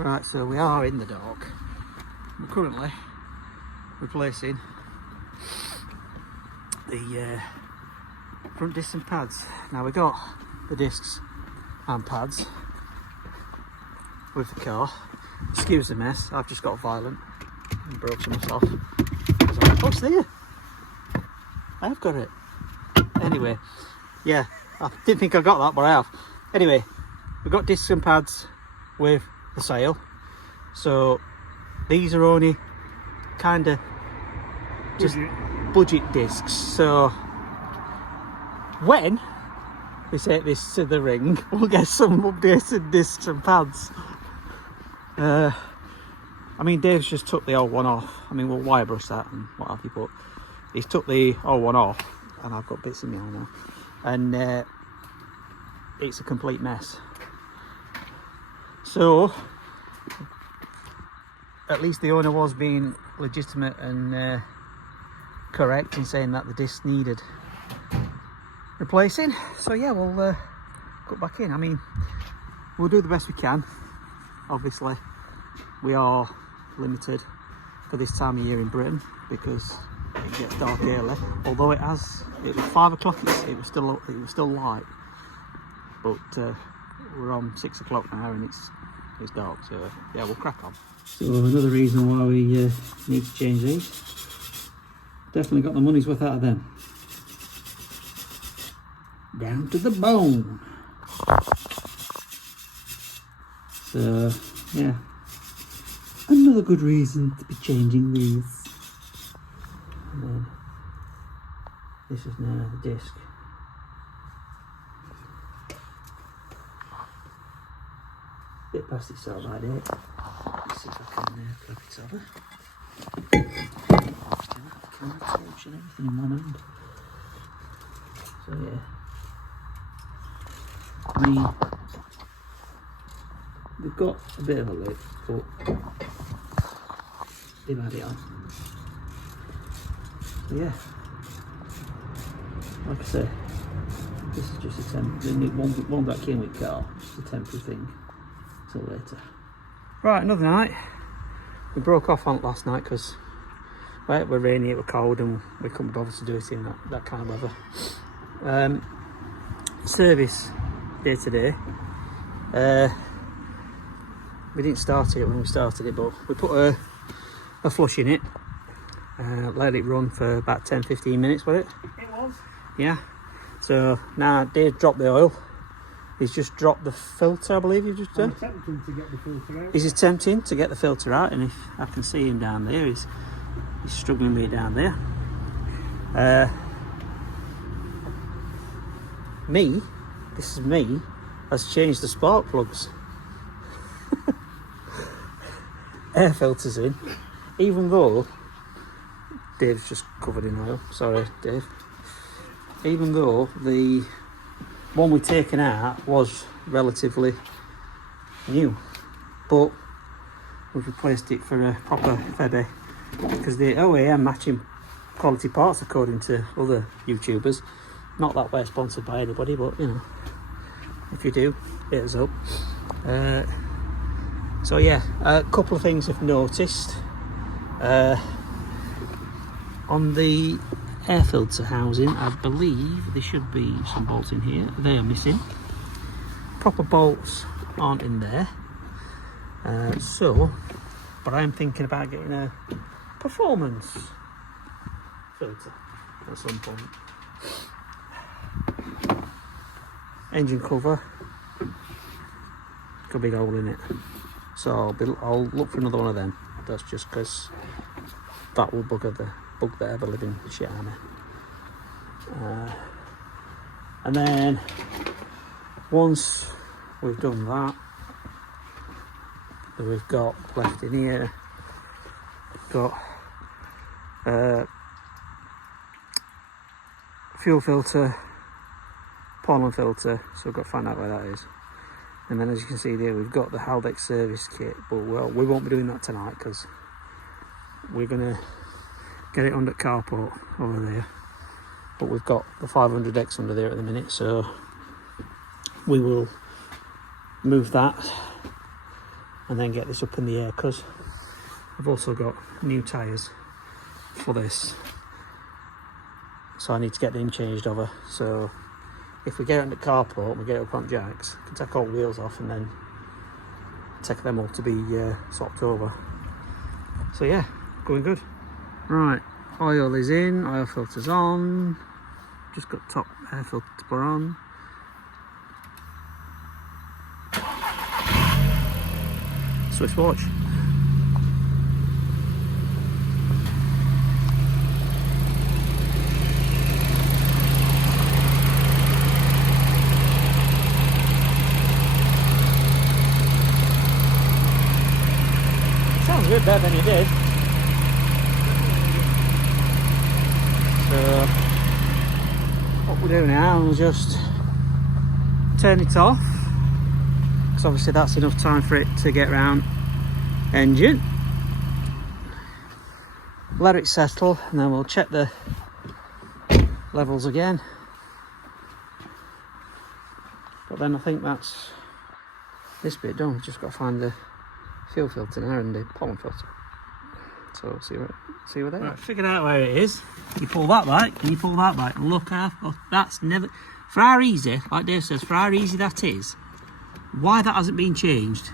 Right, so we are in the dock. We're currently replacing the front discs and pads. Now we got the discs and pads with the car. Excuse the mess, I've just got violent and broke some off. Oh, it's there! I have got it. Anyway, yeah, I didn't think I got that, but I have. Anyway, we've got discs and pads with the sail. So these are only kind of just budget discs. So when we take this to the ring, we'll get some updated discs and pads. I mean, Dave's just took the old one off. I mean, we'll wire brush that and what have you, but he's took the old one off, and I've got bits in my eye now, and it's a complete mess. So at least the owner was being legitimate and correct in saying that the disc needed replacing. So yeah, we'll go back in. I mean, we'll do the best we can. Obviously, we are limited for this time of year in Britain because it gets dark early. Although it was 5 o'clock, it was still light. But we're on 6 o'clock now and it's dark. So yeah, we'll crack on. So another reason why we need to change these. Definitely got the money's worth out of them. Down to the bone. So yeah, another good reason to be changing these. And then this is now the disc. Bit past its sort of idea. Let's see if I can flip it over. Camera torch and everything in one hand. So yeah, I mean, they've got a bit of a lip, but they've had it on. So yeah, like I say, this is just a temporary. One that came with car, just a temporary thing. Till later. Right, another night. We broke off on it last night because it was rainy, it was cold, and we couldn't bother to do it in that kind of weather. Service day today. We didn't start it when we started it, but we put a flush in it, let it run for about 10-15 minutes with it. It was. Yeah. So now Dave dropped the oil. He's just dropped the filter, I believe you've just done. I'm attempting to get the filter out. He's attempting to get the filter out, and if I can see him down there, he's struggling with it down there. This is me, has changed the spark plugs. Air filters in, even though Dave's just covered in oil. Sorry, Dave. Even though the one we've taken out was relatively new, but we've replaced it for a proper Febby because the OEM matching quality parts according to other YouTubers. Not that we're sponsored by anybody, but you know, if you do, hit us up. So yeah, a couple of things I've noticed. On the air filter housing, I believe there should be some bolts in here. They are missing. Proper bolts aren't in there. But I'm thinking about getting a performance filter at some point. Engine cover, got a big hole in it. So I'll look for another one of them. That's just because that will bug the ever living shit out of me. And then once we've done that, we've got left in here, got fuel filter, pollen filter, so we've got to find out where that is. And then as you can see there, we've got the Haldex service kit, but well, we won't be doing that tonight because we're going to get it under carport over there. But we've got the 500X under there at the minute, so we will move that and then get this up in the air, because I've also got new tyres for this, so I need to get them changed over. So if we get it in the carport and we get it up on jacks, I can take all the wheels off and then take them all to be swapped over. So yeah, going good. Right, oil is in, oil filter's on, just got top air filter on. Swiss watch. Sounds a bit better than it did. So what we'll do now is just turn it off, because obviously that's enough time for it to get round engine. Let it settle, and then we'll check the levels again. But then I think that's this bit done. We've just got to find the fuel filter now and the pollen filter. So see where they are. Figured out where it is. You pull that back and you pull that back. Look how that's never, for how easy, like Dave says, for how easy that is. Why that hasn't been changed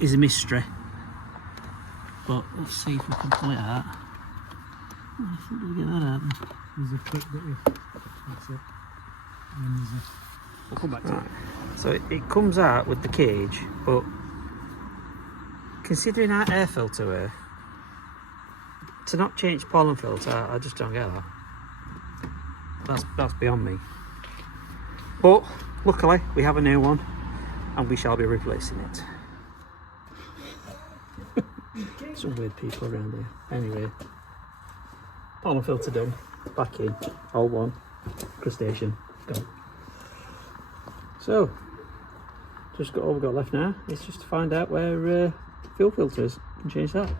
is a mystery. But let's see if we can pull it out. I think we'll get that out. There's a clip that you. That's it. And there's a. We'll come back to it. So it comes out with the cage, but considering our air filter were, to not change pollen filter, I just don't get that. That's beyond me. But luckily we have a new one, and we shall be replacing it. Some weird people around here. Anyway, pollen filter done. Back in. Old one. Crustacean. Gone. So, just got all we've got left now. It's just to find out where fuel filter is and change that.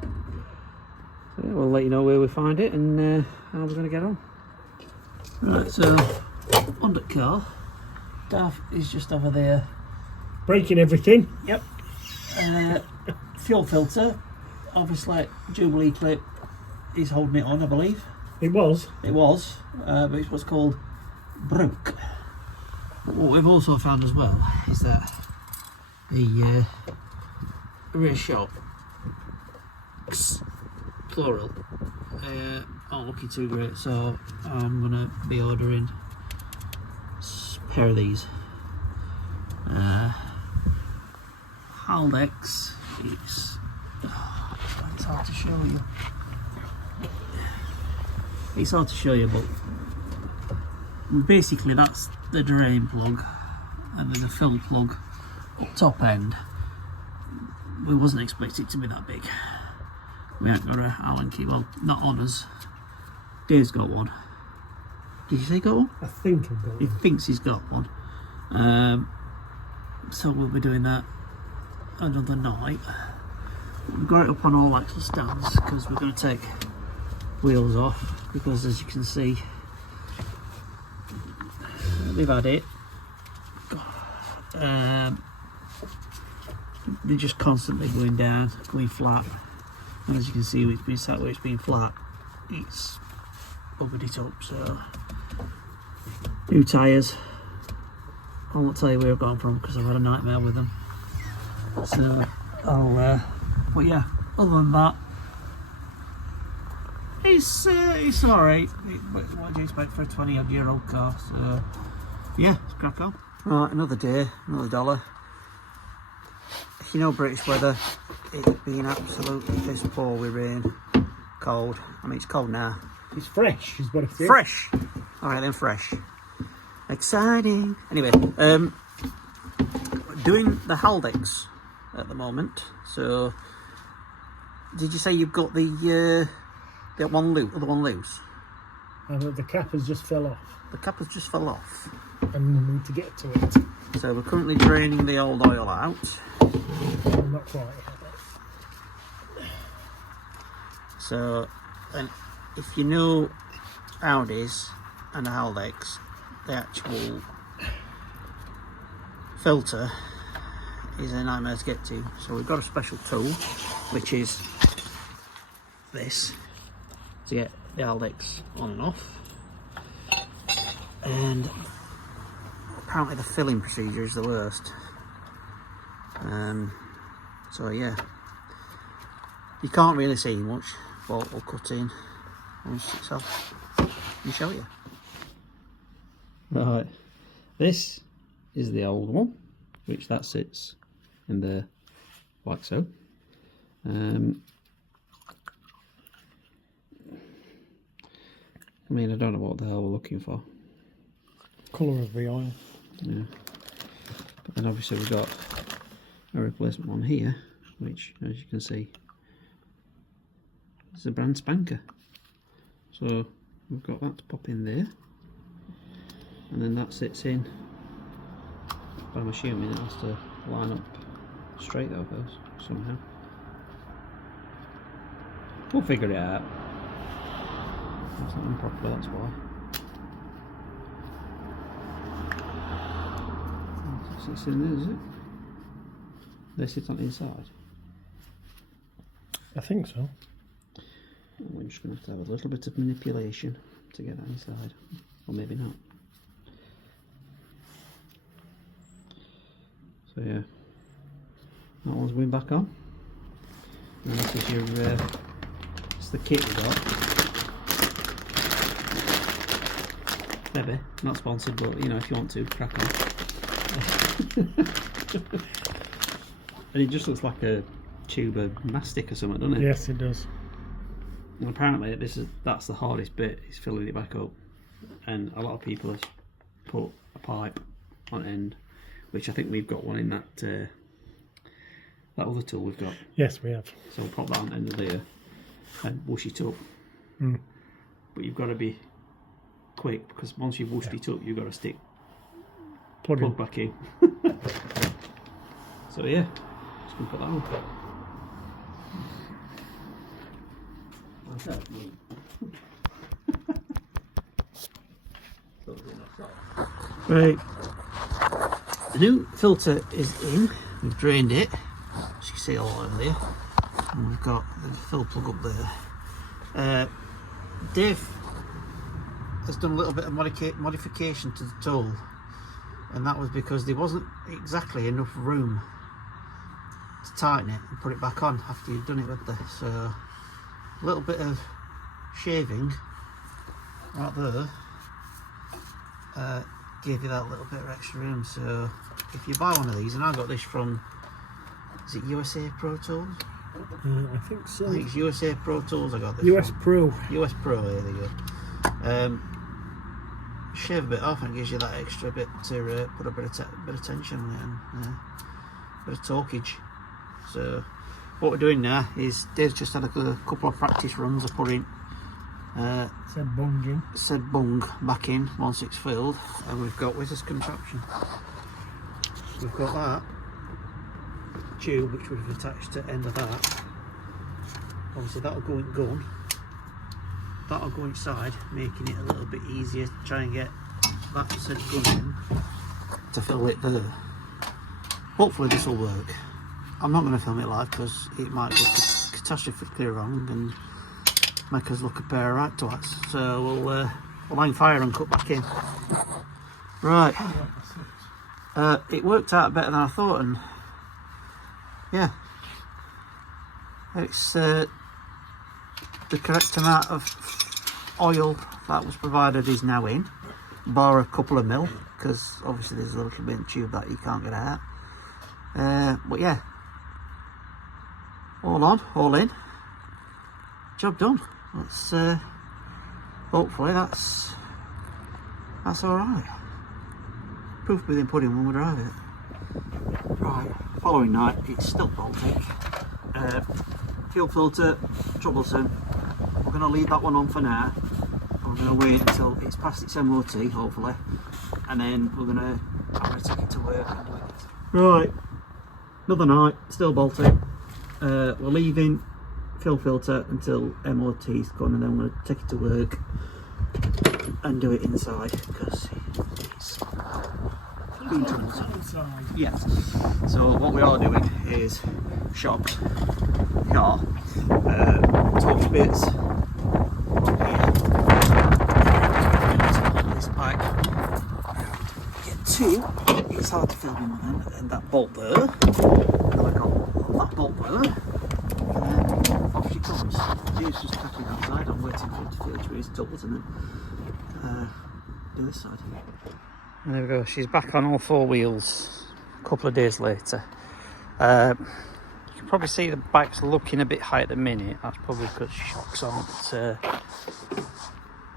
So yeah, we'll let you know where we find it and how we're going to get on. Right, so on the car, Dav is just over there. Breaking everything. Yep. Fuel filter. Obviously, Jubilee clip is holding it on, I believe. It was. It was, but it's what's called broke. What we've also found as well is that the rear shocks, plural, aren't looking too great, so I'm going to be ordering a pair of these. Haldex, it's hard to show you. It's hard to show you, but basically that's the drain plug, and there's a fill plug up top end. We wasn't expecting it to be that big. We ain't got a Allen key, well, not on us. Dave's got one. Did you say he got one? I think I've got one. He thinks he's got one. So we'll be doing that another night. We've got it up on all axle stands because we're going to take wheels off, because as you can see we've had it, they're just constantly going down, going flat, and as you can see it's been sat where it's been flat, it's buggered it up. So new tyres, I won't tell you where I've gone from because I've had a nightmare with them. So I'll but yeah, other than that, it's alright. What do you expect for a 20-odd-year-old car? So yeah, let's crack on. Right, another day, another dollar. You know British weather, it's been absolutely piss poor with rain, cold. I mean, it's cold now. It's fresh, is what it is. Fresh! Alright then, fresh. Exciting! Anyway, doing the Haldex at the moment. So, did you say you've got the one loose, other one loose? And the cap has just fell off. The cap has just fell off. And we need to get to it. So we're currently draining the old oil out. Well, not quite. So, and if you know Audis and the Haldex, the actual filter is a nightmare to get to. So we've got a special tool, which is this, to get the Haldex on and off. And apparently the filling procedure is the worst. So yeah, you can't really see much, but we'll cut in once it's off and show you. Right, this is the old one, which that sits in there like so. I mean, I don't know what the hell we're looking for. Colour of the oil. Yeah. But then obviously we've got a replacement one here, which, as you can see, is a brand spanker. So we've got that to pop in there, and then that sits in. But I'm assuming it has to line up straight though first, somehow. We'll figure it out. That's not done properly, that's why. Sits in there, is it? They sit on the inside? I think so. We're just going to have a little bit of manipulation to get that inside, or maybe not. So yeah, that one's going back on. And this is your, it's the kit we got. Maybe, not sponsored, but you know, if you want to, crack on. And it just looks like a tube of mastic or something, doesn't it? Yes, it does. And apparently that's the hardest bit, is filling it back up. And a lot of people have put a pipe on end, which I think we've got one in that that other tool we've got. Yes, we have. So we'll pop that on the end of there and whoosh it up. Mm. But you've got to be quick, because once you've whooshed it up, you've got to stick plug back in. So yeah, just gonna put that on. Right, the new filter is in. We've drained it, as you can see all over there, and we've got the fill plug up there. Dave has done a little bit of modification to the tool, and that was because there wasn't exactly enough room to tighten it and put it back on after you've done it with this. So a little bit of shaving right there gave you that little bit of extra room. So if you buy one of these, and I got this from, is it USA Pro Tools? I think so. I think it's USA Pro Tools I got this US from. Pro. US Pro, there you go. Shave a bit off and it gives you that extra bit to put a bit of tension on it, and a bit of torquage. So what we're doing now is Dave's just had a couple of practice runs of putting said bung back in once it's filled, and we've got with this contraption. We've got that tube which we've attached to the end of that. Obviously that'll go in gun. That'll go inside, making it a little bit easier to try and get that said gun in to fill it there. Hopefully this will work. I'm not going to film it live because it might go catastrophically wrong and make us look a pair of right twats. So we'll hang fire and cut back in. Right. It worked out better than I thought, and yeah, it's the correct amount of oil that was provided is now in, bar a couple of mil, because obviously there's a little bit in the tube that you can't get out. But yeah, all on, all in, job done. Let's hopefully that's all right. Proof within pudding when we drive it. Right, following night, it's still Baltic. Fuel filter, troublesome. We're going to leave that one on for now. We're going to wait until it's past its MOT, hopefully, and then we're going to take it to work and do it. Right, another night, still Baltic. We're leaving fuel filter until MOT's gone, and then we're going to take it to work and do it inside, because it's being troublesome. Yeah. So what we are doing is shocked car, torque bits on here. This bike. Get two. It's hard to film in one hand, and that bolt there. And I've got that bolt there. And off she comes. She's just packing outside. I'm waiting for it to feel through his tools and then do this side. And there we go. She's back on all four wheels a couple of days later. You can probably see the bike's looking a bit high at the minute. That's probably because shocks aren't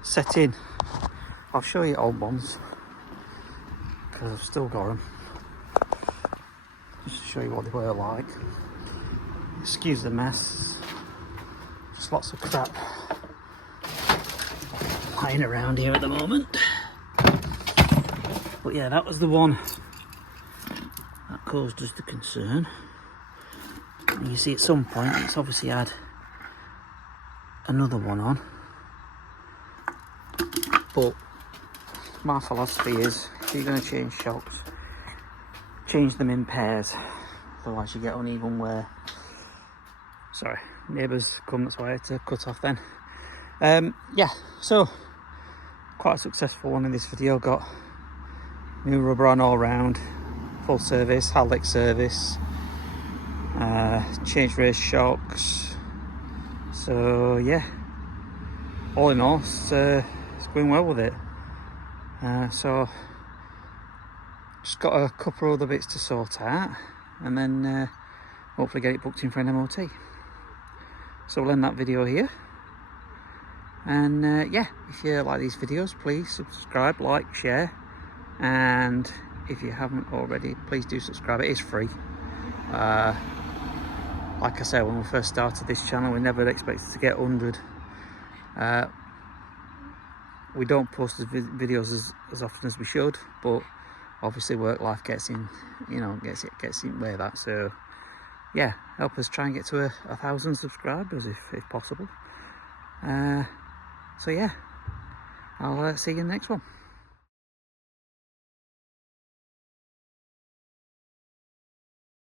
set in. I'll show you old ones because I've still got them. Just to show you what they were like. Excuse the mess. Just lots of crap lying around here at the moment. But yeah, that was the one that caused us the concern. And you see at some point it's obviously had another one on. But my philosophy is, if you're going to change shocks, change them in pairs. Otherwise you get uneven wear. Sorry, neighbours come, that's why I had to cut off then. Yeah, so quite a successful one in this video. Got new rubber on all round, full service, Haldex service, changed race shocks. So yeah, all in all, it's going well with it. So just got a couple of other bits to sort out, and then hopefully get it booked in for an MOT. So we'll end that video here. And yeah, if you like these videos, please subscribe, like, share, and if you haven't already, please do subscribe. It is free. Like I said, when we first started this channel, we never expected to get 100. We don't post the videos as often as we should, but obviously work life gets in, you know, gets in way of that. So yeah, help us try and get to 1,000 subscribers if possible. So yeah, I'll see you in the next one.